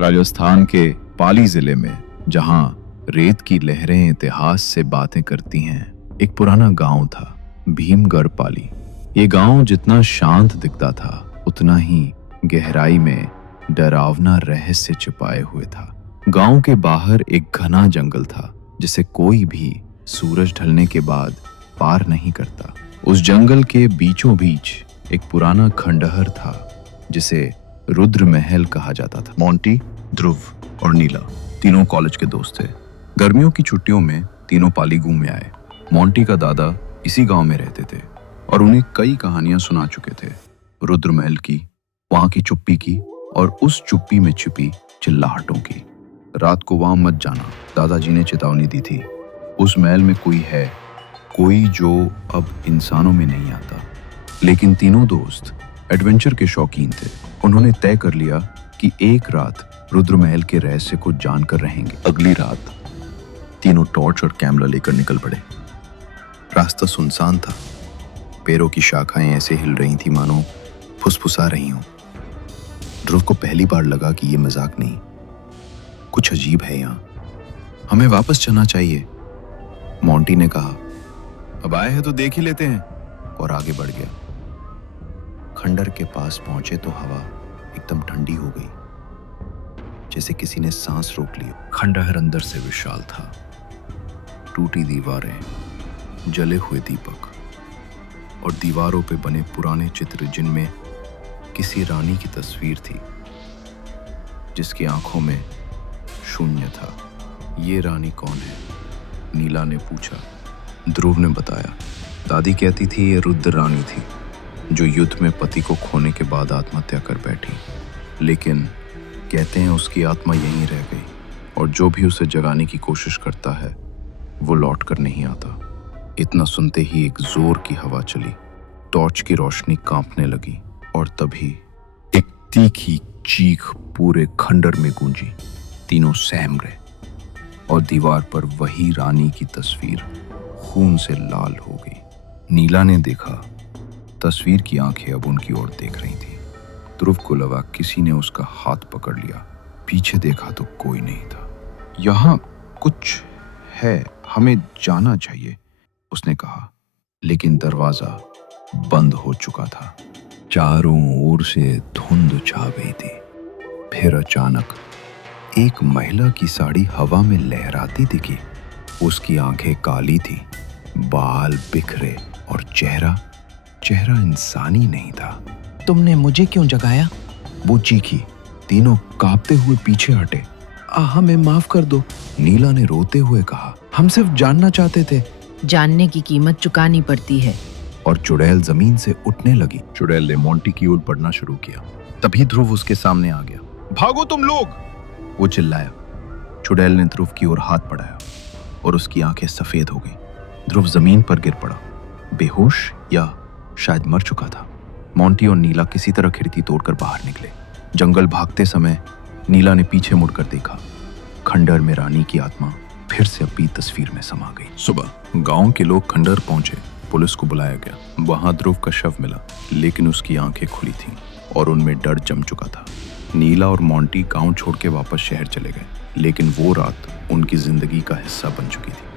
राजस्थान के पाली जिले में, जहां रेत की लहरें इतिहास से बातें करती हैं, एक पुराना गांव था, भीमगढ़ पाली। ये गांव जितना शांत दिखता था, उतना ही गहराई में डरावना रहस्य छिपाए हुए था। गांव के बाहर एक घना जंगल था, जिसे कोई भी सूरज ढलने के बाद पार नहीं करता। उस जंगल के बीचों बीच एक पुराना खंडहर था, जिसे रुद्र महल कहा जाता था। मोंटी, ध्रुव और नीला तीनों कॉलेज के दोस्त थे। गर्मियों की छुट्टियों में तीनों पाली घूमने आए। मोंटी का दादा इसी गांव में रहते थे और उन्हें कई कहानियां सुना चुके थे, रुद्र महल की, वहां की चुप्पी की और उस चुप्पी में छिपी चिल्लाहटों की। रात को वहां मत जाना, दादाजी ने चेतावनी दी थी। उस महल में कोई है, कोई जो अब इंसानों में नहीं आता। लेकिन तीनों दोस्त एडवेंचर के शौकीन थे। उन्होंने तय कर लिया कि एक रात रुद्र महल के रहस्य को जानकर रहेंगे। अगली रात तीनों टॉर्च और कैमरा लेकर निकल पड़े। रास्ता सुनसान था, पेड़ों की शाखाएं ऐसे हिल रही थी मानो फुसफुसा रही हों। ध्रुव को पहली बार लगा कि ये मजाक नहीं, कुछ अजीब है यहाँ, हमें वापस चलना चाहिए। मोंटी ने कहा, अब आए हैं तो देख ही लेते हैं, और आगे बढ़ गया। खंडर के पास पहुंचे तो हवा एकदम ठंडी हो गई, जैसे किसी ने सांस रोक लिया। खंडहर अंदर से विशाल था, टूटी दीवारें, जले हुए दीपक और दीवारों पे बने पुराने चित्र, जिनमें किसी रानी की तस्वीर थी, जिसकी आंखों में शून्य था। ये रानी कौन है? नीला ने पूछा। ध्रुव ने बताया, दादी कहती थी ये रुद्र रानी थी, जो युद्ध में पति को खोने के बाद आत्महत्या कर बैठी। लेकिन कहते हैं उसकी आत्मा यहीं रह गई, और जो भी उसे जगाने की कोशिश करता है वो लौट कर नहीं आता। इतना सुनते ही एक जोर की हवा चली, टॉर्च की रोशनी कांपने लगी, और तभी एक तीखी चीख पूरे खंडर में गूंजी। तीनों सहम गए, और दीवार पर वही रानी की तस्वीर खून से लाल हो गई। नीला ने देखा, तस्वीर की आंखें अब उनकी ओर देख रही थी। ध्रुव को लगा किसी ने उसका हाथ पकड़ लिया। पीछे देखा तो कोई नहीं था। यहाँ कुछ है, हमें जाना चाहिए, उसने कहा। लेकिन दरवाजा बंद हो चुका था। चारों ओर से धुंध छा गई थी। फिर अचानक एक महिला की साड़ी हवा में लहराती दिखी। उसकी आंखें काली थी, बाल बिखरे, और चेहरा इंसानी नहीं था। तुमने मुझे क्यों जगाया? वो चीखी। तीनों कांपते हुए पीछे हटे। हमें माफ कर दो, नीला ने रोते हुए कहा। हम सिर्फ जानना चाहते थे। जानने की कीमत चुकानी पड़ती है। और चुड़ैल जमीन से उठने लगी। चुड़ैल ने मोंटी की ओर बढ़ना शुरू किया। तभी ध्रुव उसके सामने आ गया। भागो तुम लोग, वो चिल्लाया। चुड़ैल ने ध्रुव की ओर हाथ बढ़ाया, और उसकी आंखें सफेद हो गई। ध्रुव जमीन पर गिर पड़ा, बेहोश या शायद मर चुका था। मोंटी और नीला किसी तरह खिड़की तोड़कर बाहर निकले। जंगल भागते समय नीला ने पीछे मुड़कर देखा। खंडर में रानी की आत्मा फिर से अपनी तस्वीर में समा गई। सुबह गांव के लोग खंडर पहुंचे। पुलिस को बुलाया गया। वहां ध्रुव का शव मिला, लेकिन उसकी आंखें खुली थीं और उनमें डर जम चुका था। नीला और मोंटी गांव छोड़ के वापस शहर चले गए, लेकिन वो रात उनकी जिंदगी का हिस्सा बन चुकी थी।